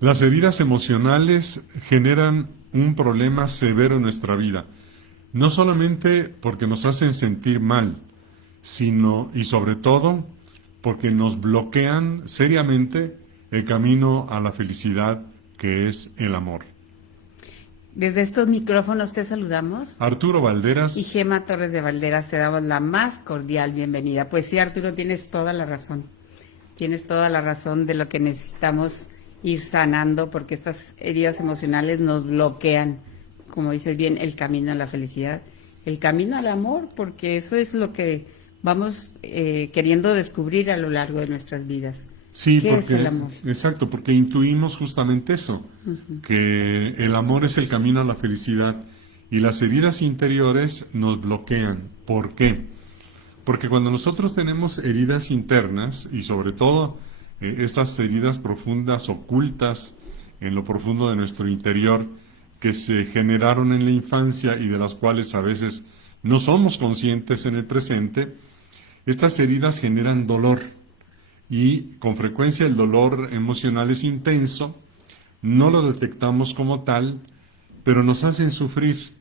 Las heridas emocionales generan un problema severo en nuestra vida, no solamente porque nos hacen sentir mal, sino y sobre todo porque nos bloquean seriamente el camino a la felicidad que es el amor. Desde estos micrófonos te saludamos Arturo y Valderas. Gema Torres de Valderas te damos la más cordial bienvenida. Pues sí, Arturo, tienes toda la razón. Tienes toda la razón de lo que necesitamos ir sanando porque estas heridas emocionales nos bloquean, como dices bien, el camino a la felicidad, el camino al amor, porque eso es lo que vamos queriendo descubrir a lo largo de nuestras vidas. Sí, ¿Qué es el porque, amor? exacto, porque intuimos justamente eso, que el amor es el camino a la felicidad y las heridas interiores nos bloquean. ¿Por qué? Porque cuando nosotros tenemos heridas internas y sobre todo estas heridas profundas, ocultas en lo profundo de nuestro interior, que se generaron en la infancia y de las cuales a veces no somos conscientes en el presente, estas heridas generan dolor y con frecuencia el dolor emocional es intenso, no lo detectamos como tal, pero nos hacen sufrir.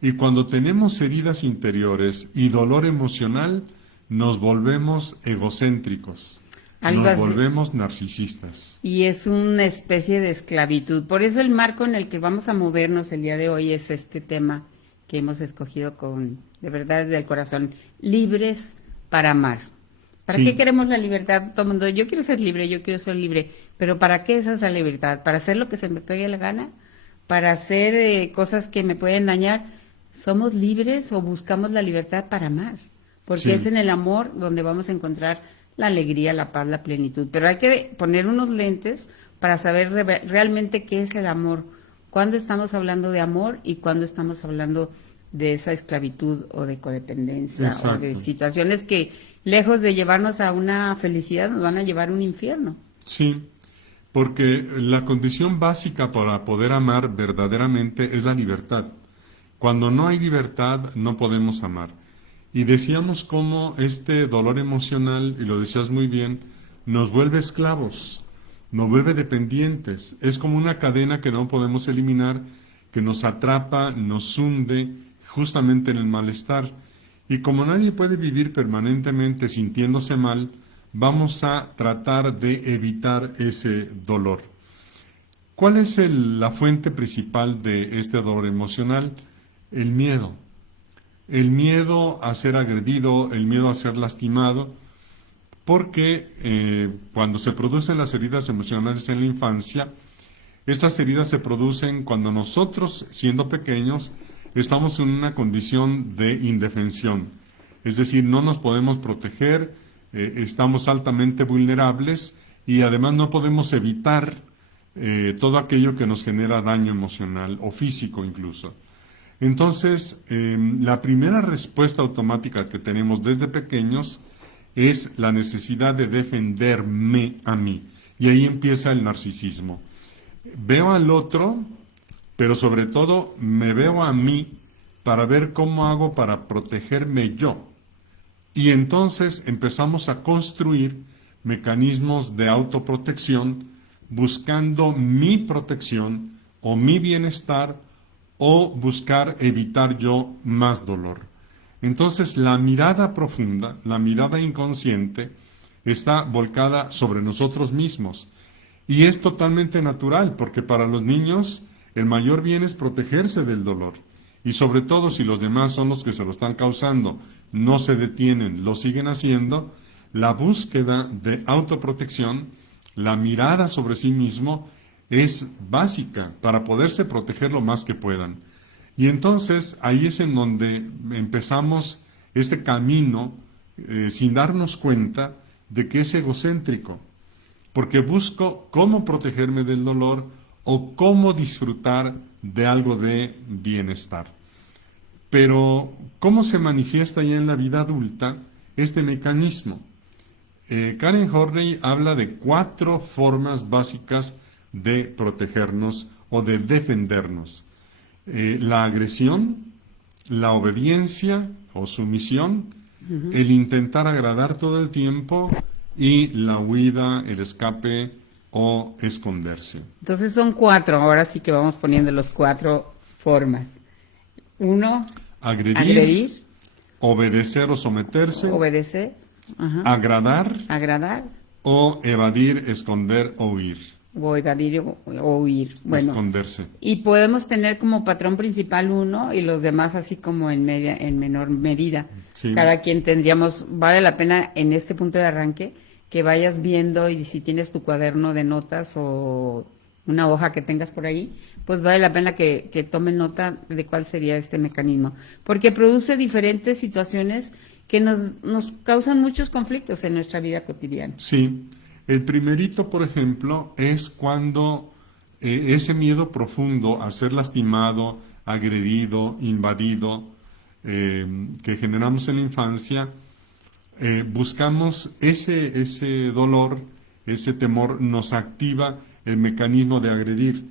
Y cuando tenemos heridas interiores y dolor emocional, nos volvemos egocéntricos, Algo nos así. volvemos narcisistas. Y es una especie de esclavitud. Por eso el marco en el que vamos a movernos el día de hoy es este tema que hemos escogido con, de verdad, desde el corazón, libres para amar. ¿Para qué Sí, queremos la libertad? Todo el mundo, yo quiero ser libre, yo quiero ser libre, pero ¿para qué es esa libertad? ¿Para hacer lo que se me pegue la gana? ¿Para hacer cosas que me pueden dañar? ¿Somos libres o buscamos la libertad para amar? Porque es sí, en el amor donde vamos a encontrar la alegría, la paz, la plenitud. Pero hay que poner unos lentes para saber realmente qué es el amor. ¿Cuándo estamos hablando de amor y cuándo estamos hablando de esa esclavitud o de codependencia o de exacto. situaciones que, lejos de llevarnos a una felicidad, nos van a llevar a un infierno? Sí, porque la condición básica para poder amar verdaderamente es la libertad. Cuando no hay libertad, no podemos amar. Y decíamos cómo este dolor emocional, y lo decías muy bien, nos vuelve esclavos, nos vuelve dependientes. Es como una cadena que no podemos eliminar, que nos atrapa, nos hunde justamente en el malestar. Y como nadie puede vivir permanentemente sintiéndose mal, vamos a tratar de evitar ese dolor. ¿Cuál es la fuente principal de este dolor emocional? El miedo. El miedo a ser agredido, el miedo a ser lastimado, porque cuando se producen las heridas emocionales en la infancia, estas heridas se producen cuando nosotros, siendo pequeños, estamos en una condición de indefensión. Es decir, no nos podemos proteger, estamos altamente vulnerables y además no podemos evitar todo aquello que nos genera daño emocional o físico incluso. Entonces, la primera respuesta automática que tenemos desde pequeños es la necesidad de defenderme a mí. Y ahí empieza el narcisismo. Veo al otro, pero sobre todo me veo a mí para ver cómo hago para protegerme yo. Y entonces empezamos a construir mecanismos de autoprotección buscando mi protección o mi bienestar o buscar evitar yo más dolor. Entonces la mirada profunda, la mirada inconsciente, está volcada sobre nosotros mismos. Y es totalmente natural, porque para los niños el mayor bien es protegerse del dolor. Y sobre todo si los demás son los que se lo están causando, no se detienen, lo siguen haciendo, la búsqueda de autoprotección, la mirada sobre sí mismo, es básica para poderse proteger lo más que puedan. Y entonces ahí es en donde empezamos este camino sin darnos cuenta de que es egocéntrico, porque busco cómo protegerme del dolor o cómo disfrutar de algo de bienestar. Pero, ¿cómo se manifiesta ya en la vida adulta este mecanismo? Karen Horney habla de 4 formas básicas de protegernos o de defendernos. La agresión, la obediencia o sumisión, el intentar agradar todo el tiempo y la huida, el escape o esconderse. Entonces son 4, ahora sí que vamos poniendo los 4 formas. 1, agredir, obedecer o someterse, obedecer, ajá, agradar o evadir, esconder o huir. o evadir o huir. Bueno, Esconderse. y podemos tener como patrón principal 1 y los demás así como en menor medida. Sí. Cada quien tendríamos, vale la pena en este punto de arranque que vayas viendo, y si tienes tu cuaderno de notas o una hoja que tengas por ahí, pues vale la pena que tomen nota de cuál sería este mecanismo, porque produce diferentes situaciones que nos causan muchos conflictos en nuestra vida cotidiana. Sí. El primerito, por ejemplo, es cuando ese miedo profundo a ser lastimado, agredido, invadido, que generamos en la infancia, buscamos ese dolor, ese temor, nos activa el mecanismo de agredir.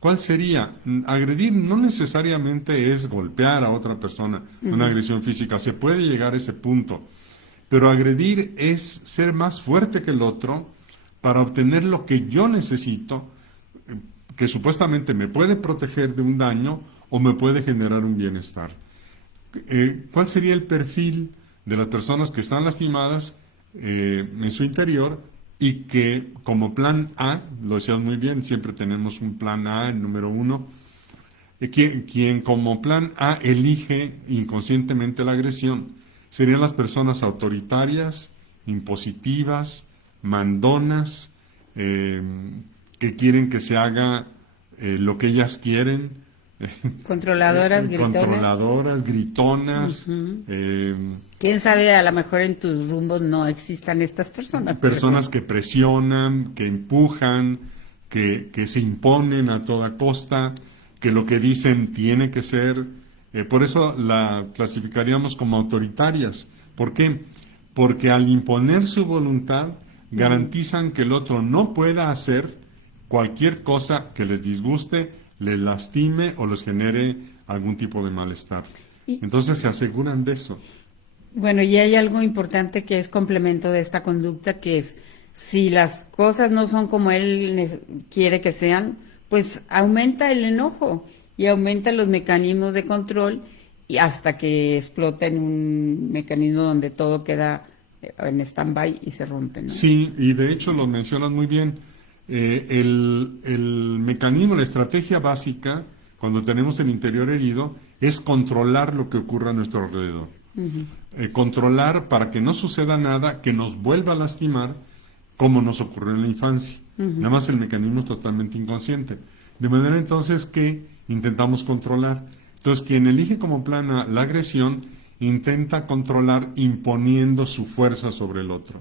¿Cuál sería? Agredir no necesariamente es golpear a otra persona, una agresión física, se puede llegar a ese punto, pero agredir es ser más fuerte que el otro para obtener lo que yo necesito, que supuestamente me puede proteger de un daño o me puede generar un bienestar. ¿Cuál sería el perfil de las personas que están lastimadas en su interior y que como plan A, lo decías muy bien, siempre tenemos un plan A, el número 1, quien como plan A elige inconscientemente la agresión, serían las personas autoritarias, impositivas, mandonas, que quieren que se haga lo que ellas quieren, Controladoras, gritonas. controladoras, gritonas, Quién sabe, a lo mejor en tus rumbos no existan estas personas. personas que presionan, que empujan, que se imponen a toda costa, que lo que dicen tiene que ser. Por eso la clasificaríamos como autoritarias. ¿Por qué? Porque al imponer su voluntad garantizan que el otro no pueda hacer cualquier cosa que les disguste, les lastime o les genere algún tipo de malestar. Entonces se aseguran de eso. Bueno, y hay algo importante que es complemento de esta conducta, que es, si las cosas no son como él quiere que sean, pues aumenta el enojo y aumenta los mecanismos de control y hasta que explota en un mecanismo donde todo queda en stand-by y se rompe, ¿no? Sí, y de hecho lo mencionas muy bien. El mecanismo, la estrategia básica, cuando tenemos el interior herido, es controlar lo que ocurre a nuestro alrededor. Controlar para que no suceda nada que nos vuelva a lastimar, como nos ocurrió en la infancia. Nada más el mecanismo es totalmente inconsciente. De manera entonces que intentamos controlar. Entonces, quien elige como plana la agresión, intenta controlar imponiendo su fuerza sobre el otro.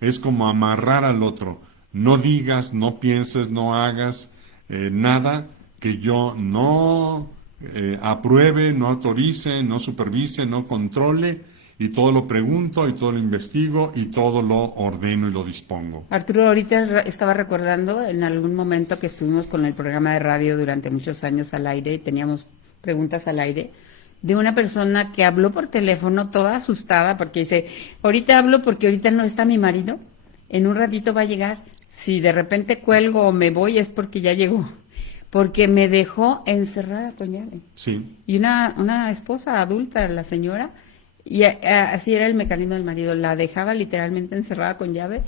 Es como amarrar al otro. No digas, no pienses, no hagas nada que yo no apruebe, no autorice, no supervise, no controle, y todo lo pregunto y todo lo investigo y todo lo ordeno y lo dispongo. Arturo, ahorita estaba recordando en algún momento que estuvimos con el programa de radio durante muchos años al aire y teníamos preguntas al aire de una persona que habló por teléfono toda asustada porque dice, ahorita hablo porque ahorita no está mi marido, en un ratito va a llegar, si de repente cuelgo o me voy es porque ya llegó, porque me dejó encerrada con llave. Sí. Y una esposa adulta, la señora, y así era el mecanismo del marido, la dejaba literalmente encerrada con llave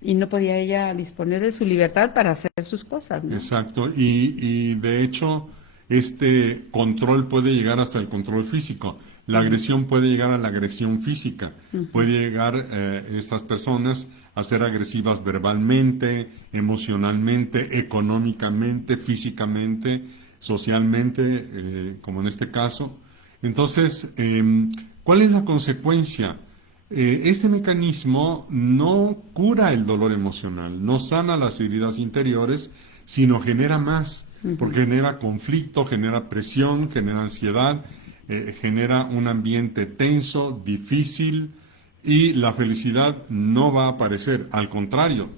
y no podía ella disponer de su libertad para hacer sus cosas, ¿no? Exacto, y de hecho este control puede llegar hasta el control físico. La agresión puede llegar a la agresión física. Puede llegar estas personas a ser agresivas verbalmente, emocionalmente, económicamente, físicamente, socialmente, como en este caso. Entonces, ¿cuál es la consecuencia? Este mecanismo no cura el dolor emocional, no sana las heridas interiores, sino genera más, porque genera conflicto, genera presión, genera ansiedad, genera un ambiente tenso, difícil, y la felicidad no va a aparecer, al contrario,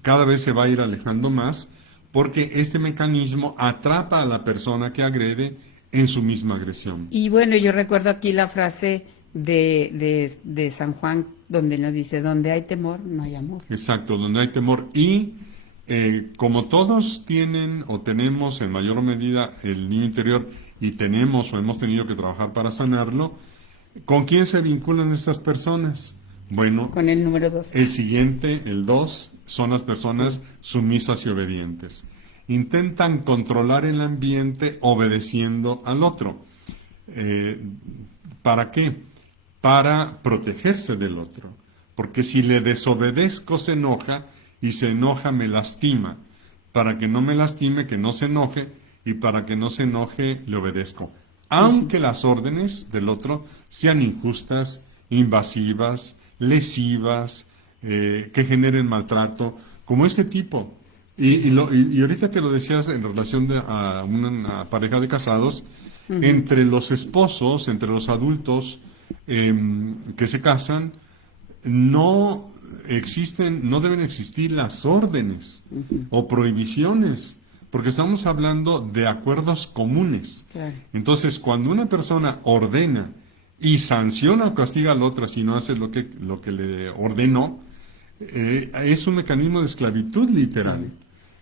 cada vez se va a ir alejando más, porque este mecanismo atrapa a la persona que agrede en su misma agresión. Y bueno, yo recuerdo aquí la frase de San Juan, donde nos dice, donde hay temor, no hay amor. Exacto, donde hay temor. Y como todos tienen o tenemos en mayor medida el niño interior y tenemos o hemos tenido que trabajar para sanarlo, ¿con quién se vinculan estas personas? Bueno, Con el número 2. el siguiente, el 2, son las personas sumisas y obedientes. Intentan controlar el ambiente obedeciendo al otro. ¿Para qué? Para protegerse del otro. Porque si le desobedezco se enoja y se enoja me lastima. Para que no me lastime, que no se enoje, y para que no se enoje le obedezco. Aunque las órdenes del otro sean injustas, invasivas, lesivas, que generen maltrato, como este tipo. Y ahorita que lo decías en relación a una pareja de casados, entre los esposos, entre los adultos que se casan, no deben existir las órdenes o prohibiciones, porque estamos hablando de acuerdos comunes. Claro. Entonces, cuando una persona ordena y sanciona o castiga al otro si no hace lo que le ordenó, es un mecanismo de esclavitud literal.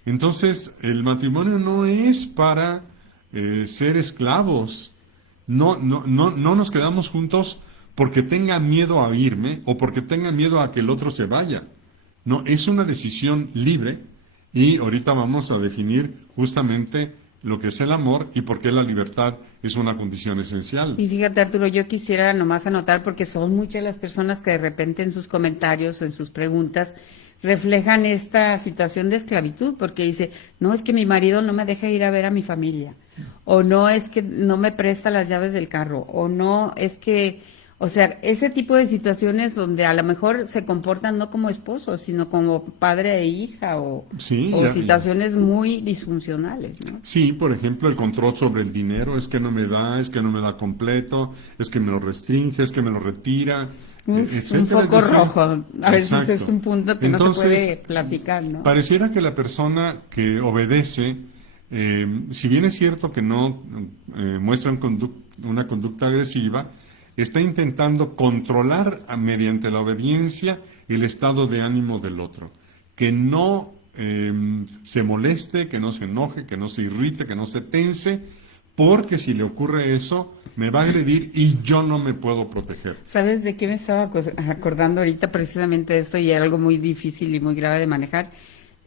Entonces, el matrimonio no es para ser esclavos. No nos quedamos juntos porque tenga miedo a irme o porque tenga miedo a que el otro se vaya. No, es una decisión libre y ahorita vamos a definir justamente lo que es el amor y por qué la libertad es una condición esencial. Y fíjate, Arturo, yo quisiera nomás anotar, porque son muchas las personas que de repente en sus comentarios o en sus preguntas reflejan esta situación de esclavitud, porque dice, no, es que mi marido no me deja ir a ver a mi familia, o no, es que no me presta las llaves del carro, o no, es que, o sea, ese tipo de situaciones donde a lo mejor se comportan no como esposos, sino como padre e hija, o situaciones muy disfuncionales, ¿no? Sí, por ejemplo, el control sobre el dinero, es que no me da completo, es que me lo restringe, es que me lo retira, etcétera. Un foco rojo, a veces exacto. es un punto que Entonces, no se puede platicar, ¿no? Pareciera que la persona que obedece, si bien es cierto que no muestra una conducta agresiva, está intentando controlar mediante la obediencia el estado de ánimo del otro. Que no se moleste, que no se enoje, que no se irrite, que no se tense, porque si le ocurre eso, me va a agredir y yo no me puedo proteger. ¿Sabes de qué me estaba acordando ahorita precisamente de esto y era algo muy difícil y muy grave de manejar?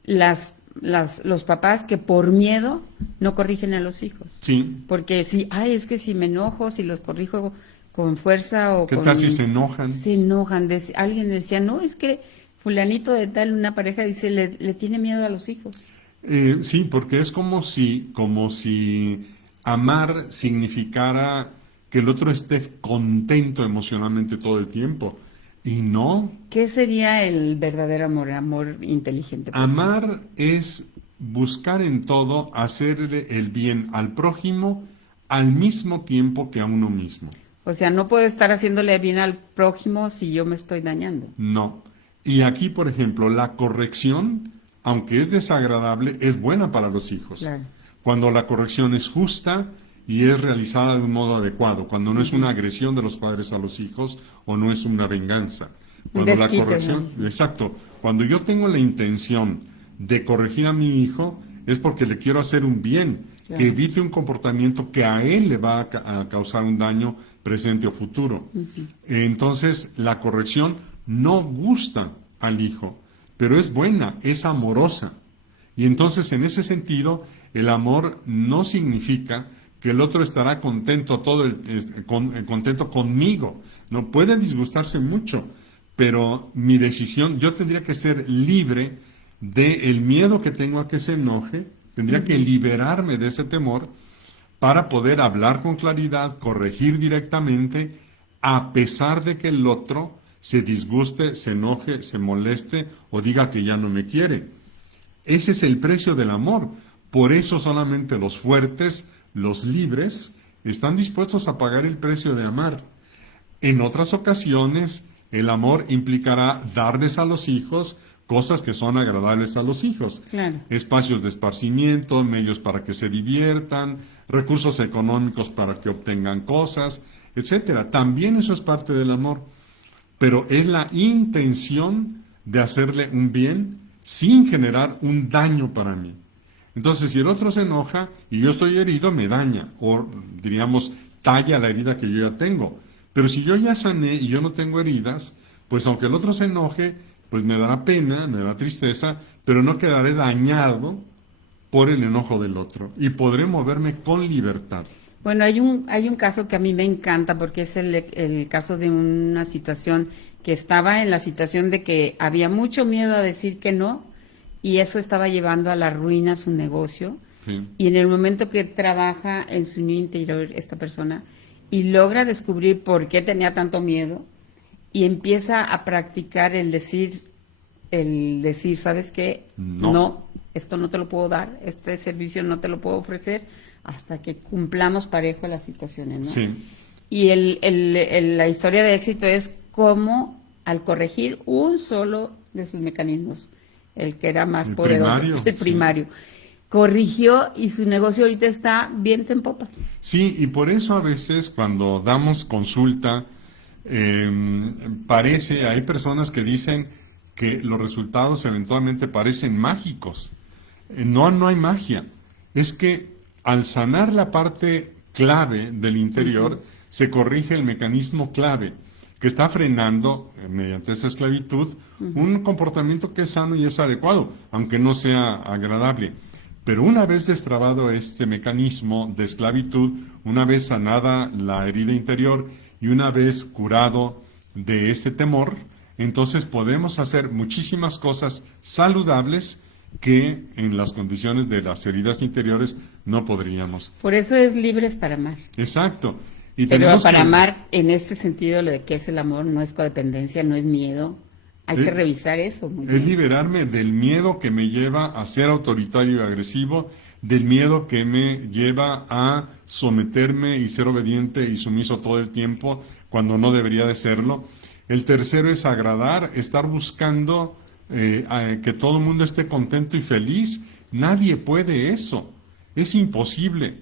Los papás que por miedo no corrigen a los hijos. Sí. Porque es que si me enojo, si los corrijo con fuerza o ¿Qué con... tal si se enojan? Se enojan. Alguien decía, no, es que fulanito de tal, una pareja dice, le tiene miedo a los hijos. Sí, porque es como si amar significara que el otro esté contento emocionalmente todo el tiempo. Y no. ¿Qué sería el verdadero amor? Amor inteligente. Amar es buscar en todo hacerle el bien al prójimo al mismo tiempo que a uno mismo. O sea, no puedo estar haciéndole bien al prójimo si yo me estoy dañando. No. Y aquí, por ejemplo, la corrección, aunque es desagradable, es buena para los hijos. Claro. Cuando la corrección es justa y es realizada de un modo adecuado, cuando no es una agresión de los padres a los hijos o no es una venganza. Cuando la corrección, exacto, cuando yo tengo la intención de corregir a mi hijo, es porque le quiero hacer un bien, que evite un comportamiento que a él le va a causar un daño presente o futuro. Entonces, la corrección no gusta al hijo, pero es buena, es amorosa. Y entonces, en ese sentido, el amor no significa que el otro estará contento contento conmigo. No puede disgustarse mucho, pero mi decisión, yo tendría que ser libre del miedo que tengo a que se enoje, tendría que liberarme de ese temor para poder hablar con claridad, corregir directamente, a pesar de que el otro se disguste, se enoje, se moleste o diga que ya no me quiere. Ese es el precio del amor. Por eso solamente los fuertes, los libres, están dispuestos a pagar el precio de amar. En otras ocasiones, el amor implicará darles a los hijos cosas que son agradables a los hijos. Claro. Espacios de esparcimiento, medios para que se diviertan, recursos económicos para que obtengan cosas, etcétera. También eso es parte del amor. Pero es la intención de hacerle un bien sin generar un daño para mí. Entonces, si el otro se enoja y yo estoy herido, me daña, o diríamos, talla la herida que yo ya tengo. Pero si yo ya sané y yo no tengo heridas, pues aunque el otro se enoje, pues me dará pena, me dará tristeza, pero no quedaré dañado por el enojo del otro y podré moverme con libertad. Bueno, hay un caso que a mí me encanta porque es el caso de una situación que estaba en la situación de que había mucho miedo a decir que no y eso estaba llevando a la ruina su negocio. Sí. Y en el momento que trabaja en su niño interior esta persona y logra descubrir por qué tenía tanto miedo y empieza a practicar el decir, ¿sabes qué? No. No, esto no te lo puedo dar, este servicio no te lo puedo ofrecer hasta que cumplamos parejo las situaciones, ¿no? Sí. Y la historia de éxito es cómo al corregir un solo de sus mecanismos, el que era más El poderoso, primario, el primario, corrigió y su negocio ahorita está viento en popa. Sí, y por eso a veces cuando damos consulta, hay personas que dicen que los resultados eventualmente parecen mágicos. No, no hay magia. Es que al sanar la parte clave del interior, se corrige el mecanismo clave que está frenando, mediante esta esclavitud, un comportamiento que es sano y es adecuado, aunque no sea agradable. Pero una vez destrabado este mecanismo de esclavitud, una vez sanada la herida interior y una vez curado de este temor, entonces podemos hacer muchísimas cosas saludables que en las condiciones de las heridas interiores no podríamos. Por eso es libres para amar. Exacto. Y Pero tenemos para que- amar, en este sentido, lo de que es el amor, no es codependencia, no es miedo. Hay que revisar eso. Muy Es bien. liberarme del miedo que me lleva a ser autoritario y agresivo, del miedo que me lleva a someterme y ser obediente y sumiso todo el tiempo cuando no debería de serlo. El tercero es agradar, estar buscando que todo el mundo esté contento y feliz. Nadie puede eso, es imposible.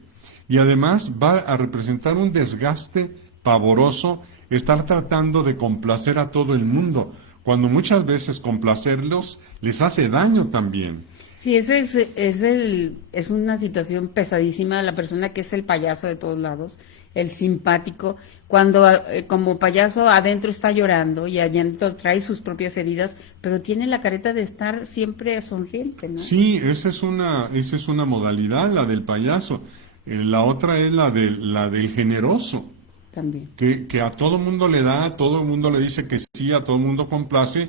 Y además va a representar un desgaste pavoroso estar tratando de complacer a todo el mundo, cuando muchas veces complacerlos les hace daño también. Sí, es una situación pesadísima. La persona que es el payaso de todos lados, el simpático, cuando como payaso adentro está llorando y adentro trae sus propias heridas, pero tiene la careta de estar siempre sonriente, ¿no? Sí, esa es una modalidad, la del payaso. La otra es la del generoso, También. que a todo mundo le da, a todo el mundo le dice que sí, a todo el mundo complace,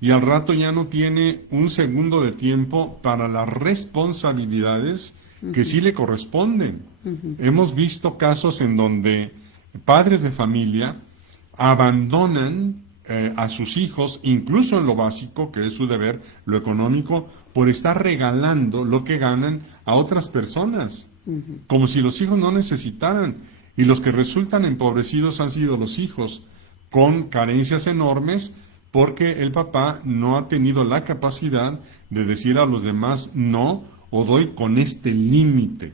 y al rato ya no tiene un segundo de tiempo para las responsabilidades que sí le corresponden. Hemos visto casos en donde padres de familia abandonan a sus hijos, incluso en lo básico, que es su deber, lo económico, por estar regalando lo que ganan a otras personas, como si los hijos no necesitaran. Y los que resultan empobrecidos han sido los hijos, con carencias enormes, porque el papá no ha tenido la capacidad de decir a los demás no, o doy con este límite.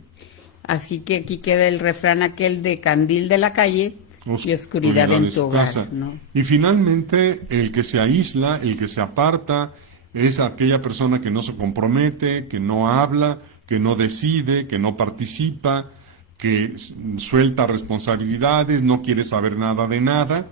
Así que aquí queda el refrán aquel de candil de la calle y oscuridad en tu hogar, ¿no? Y finalmente, el que se aísla, el que se aparta, es aquella persona que no se compromete, que no habla, que no decide, que no participa, que suelta responsabilidades, no quiere saber nada de nada,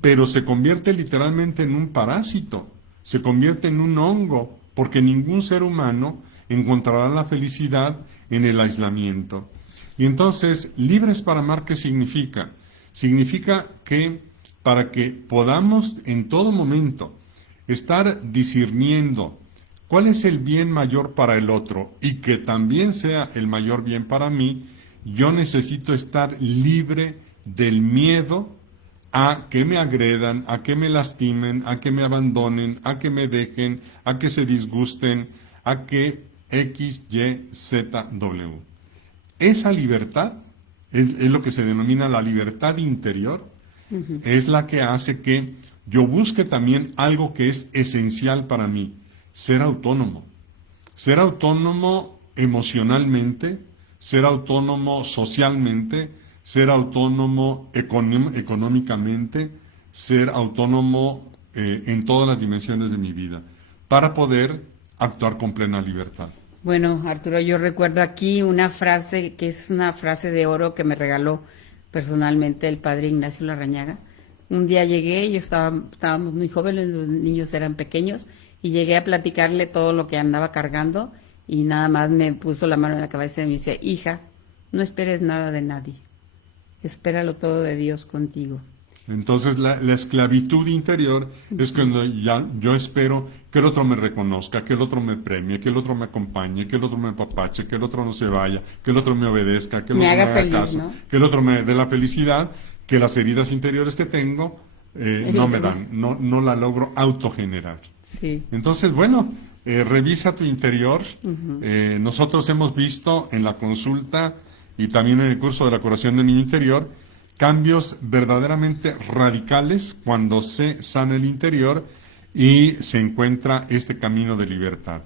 pero se convierte literalmente en un parásito, se convierte en un hongo, porque ningún ser humano encontrará la felicidad en el aislamiento. Y entonces, libres para amar, ¿qué significa? Significa que para que podamos en todo momento estar discerniendo cuál es el bien mayor para el otro y que también sea el mayor bien para mí, yo necesito estar libre del miedo a que me agredan, a que me lastimen, a que me abandonen, a que me dejen, a que se disgusten, a que X, Y, Z, W. Esa libertad es lo que se denomina la libertad interior, es la que hace que yo busque también algo que es esencial para mí, ser autónomo. Ser autónomo emocionalmente, ser autónomo socialmente, ser autónomo económicamente, ser autónomo en todas las dimensiones de mi vida. para poder actuar con plena libertad. Bueno, Arturo, yo recuerdo aquí una frase que es una frase de oro que me regaló personalmente el padre Ignacio Larrañaga. Un día llegué, estábamos muy jóvenes, los niños eran pequeños, y llegué a platicarle todo lo que andaba cargando y nada más me puso la mano en la cabeza y me dice, hija, no esperes nada de nadie, espéralo todo de Dios contigo. Entonces la esclavitud interior es cuando ya yo espero que el otro me reconozca, que el otro me premie, que el otro me acompañe, que el otro me apapache, que el otro no se vaya, que el otro me obedezca, que el otro me haga feliz, caso, ¿no? que el otro me dé la felicidad, que las heridas interiores que tengo no me dan, no la logro autogenerar. Sí. Entonces, bueno, revisa tu interior. Nosotros hemos visto en la consulta y también en el curso de la curación del niño interior cambios verdaderamente radicales cuando se sana el interior y se encuentra este camino de libertad.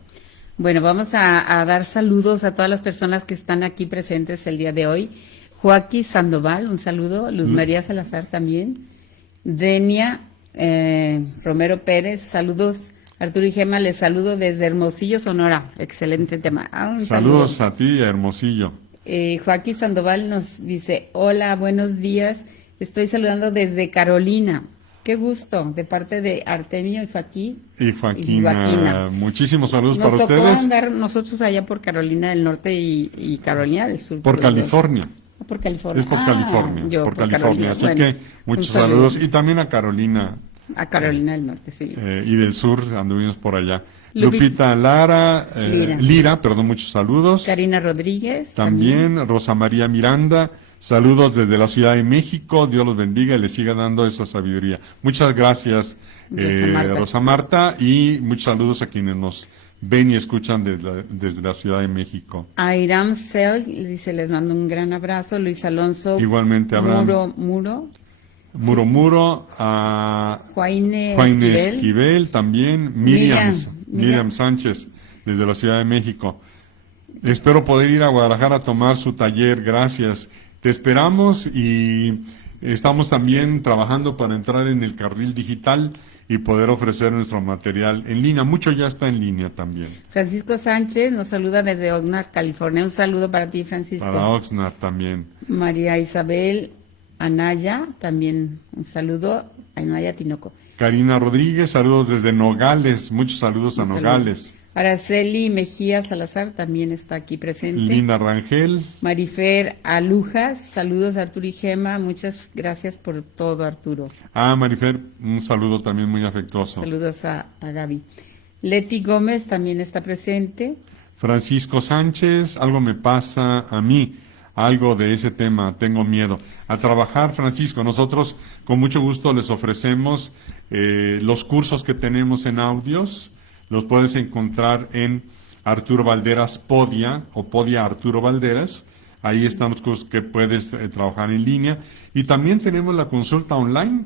Bueno, vamos a dar saludos a todas las personas que están aquí presentes el día de hoy. Joaquín Sandoval, un saludo. Luz María Salazar también. Denia Romero Pérez, saludos. Arturo y Gema, les saludo desde Hermosillo, Sonora. Excelente tema. Saludos a ti, Hermosillo. Joaquín Sandoval nos dice, hola, buenos días. Estoy saludando desde Carolina. Qué gusto, de parte de Artemio y Joaquín. Y Joaquina. Muchísimos saludos para ustedes. Nos tocó andar nosotros allá por Carolina del Norte y Carolina del Sur. Por California. Por California. Es por California. Yo por California. Así bueno, que muchos saludos. Y también a Carolina. A Carolina del Norte, sí. Y del Sur, anduvimos por allá. Lupita Lara, Lira, muchos saludos. Karina Rodríguez. También Rosa María Miranda. Saludos desde la Ciudad de México. Dios los bendiga y les siga dando esa sabiduría. Muchas gracias, Rosa Marta. Y muchos saludos a quienes nos ven y escuchan desde la Ciudad de México. A Iram Seo, dice, les mando un gran abrazo. Luis Alonso. Igualmente, Abraham. Muro, a Juaine Esquivel también, Miriam Sánchez, desde la Ciudad de México. Espero poder ir a Guadalajara a tomar su taller, gracias. Te esperamos y estamos también trabajando para entrar en el carril digital y poder ofrecer nuestro material en línea. Mucho ya está en línea también. Francisco Sánchez nos saluda desde Oxnard, California. Un saludo para ti, Francisco. Para Oxnard también. María Isabel Anaya, también un saludo. Anaya Tinoco. Karina Rodríguez, saludos desde Nogales. Muchos saludos a Nogales. Araceli Mejía Salazar también está aquí presente. Linda Rangel. Marifer Alujas, saludos a Arturo y Gema, muchas gracias por todo, Arturo. Marifer, un saludo también muy afectuoso. Saludos a Gaby. Leti Gómez también está presente. Francisco Sánchez, algo me pasa a mí, algo de ese tema, tengo miedo. A trabajar, Francisco, nosotros con mucho gusto les ofrecemos los cursos que tenemos en audios. Los puedes encontrar en Arturo Valderas Podia o Podia Arturo Valderas. Ahí están los cursos que puedes trabajar en línea. Y también tenemos la consulta online,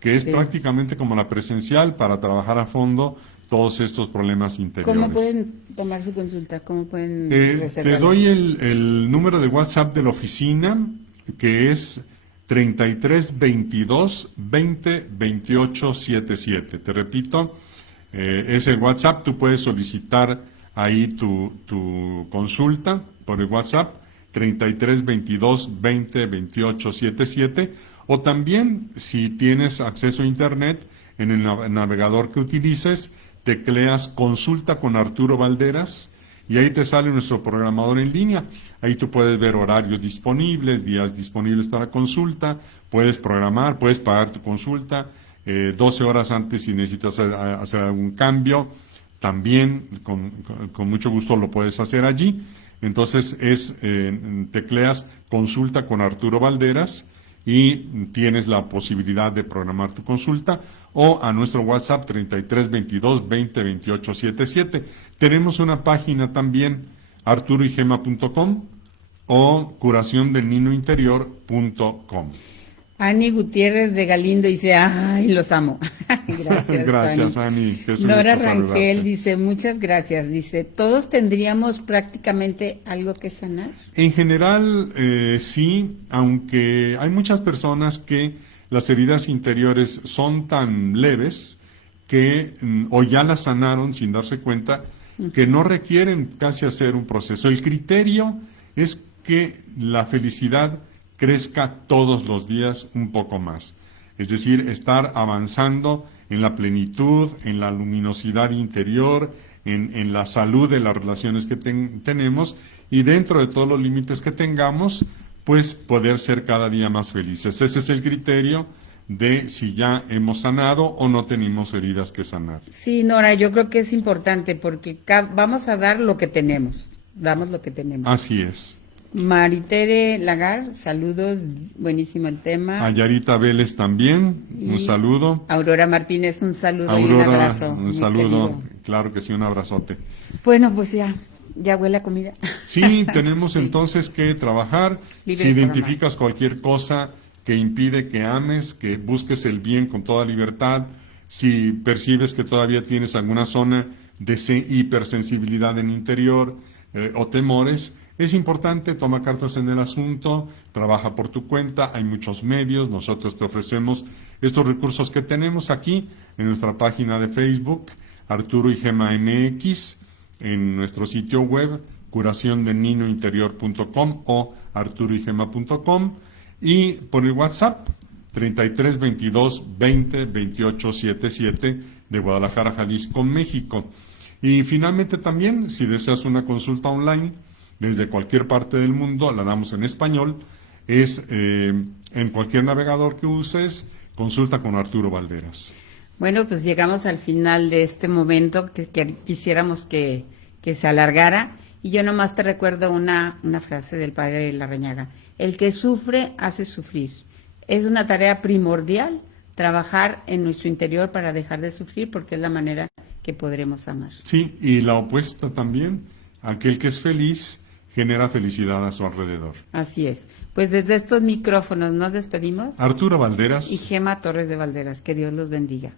que es prácticamente como la presencial para trabajar a fondo todos estos problemas interiores. ¿Cómo pueden tomar su consulta? ¿Cómo pueden te doy el número de WhatsApp de la oficina, que es 3322 20 28 77. Te repito, ese WhatsApp, tú puedes solicitar ahí tu consulta por el WhatsApp 3322 20 28 77, o también si tienes acceso a internet en el navegador que utilices, tecleas consulta con Arturo Valderas y ahí te sale nuestro programador en línea. Ahí tú puedes ver horarios disponibles, días disponibles para consulta, puedes programar, puedes pagar tu consulta 12 horas antes si necesitas hacer algún cambio, también con mucho gusto lo puedes hacer allí. Entonces tecleas consulta con Arturo Valderas y tienes la posibilidad de programar tu consulta, o a nuestro WhatsApp 3322 20 28 77. Tenemos una página también, arturoygema.com o curaciondelniñointerior.com. Ani Gutiérrez de Galindo dice, ay, los amo. Gracias, gracias, Ani. Nora Rangel dice, muchas gracias. Dice, ¿todos tendríamos prácticamente algo que sanar? En general, sí, aunque hay muchas personas que las heridas interiores son tan leves que o ya las sanaron sin darse cuenta, que no requieren casi hacer un proceso. El criterio es que la felicidad crezca todos los días un poco más. Es decir, estar avanzando en la plenitud, en la luminosidad interior, en la salud de las relaciones que tenemos, y dentro de todos los límites que tengamos, pues poder ser cada día más felices. Ese es el criterio de si ya hemos sanado o no tenemos heridas que sanar. Sí, Nora, yo creo que es importante porque vamos a dar lo que tenemos, damos lo que tenemos. Así es. Maritere Lagar, saludos, buenísimo el tema. A Yarita Vélez también, un saludo. Aurora Martínez, un saludo y un Aurora, abrazo. un muy saludo, querido. claro que sí, un abrazote. Bueno, pues ya huele a comida. Sí, tenemos entonces que trabajar. Libres Si por identificas cualquier cosa que impide que ames, que busques el bien con toda libertad, si percibes que todavía tienes alguna zona de hipersensibilidad en interior o temores, es importante, toma cartas en el asunto, trabaja por tu cuenta, hay muchos medios, nosotros te ofrecemos estos recursos que tenemos aquí en nuestra página de Facebook, Arturo y Gema MX, en nuestro sitio web, curaciondeniñointerior.com o arturoygema.com, y por el WhatsApp 33 22 20 28 77 de Guadalajara, Jalisco, México. Y finalmente también, si deseas una consulta online desde cualquier parte del mundo, la damos en español, es en cualquier navegador que uses, consulta con Arturo Valderas. Bueno, pues llegamos al final de este momento que quisiéramos que se alargara, y yo nomás te recuerdo una frase del padre Larrañaga: el que sufre hace sufrir. Es una tarea primordial trabajar en nuestro interior para dejar de sufrir, porque es la manera que podremos amar. Sí, y la opuesta también, aquel que es feliz genera felicidad a su alrededor. Así es. Pues desde estos micrófonos nos despedimos. Arturo Valderas Y Gema Torres de Valderas. Que Dios los bendiga.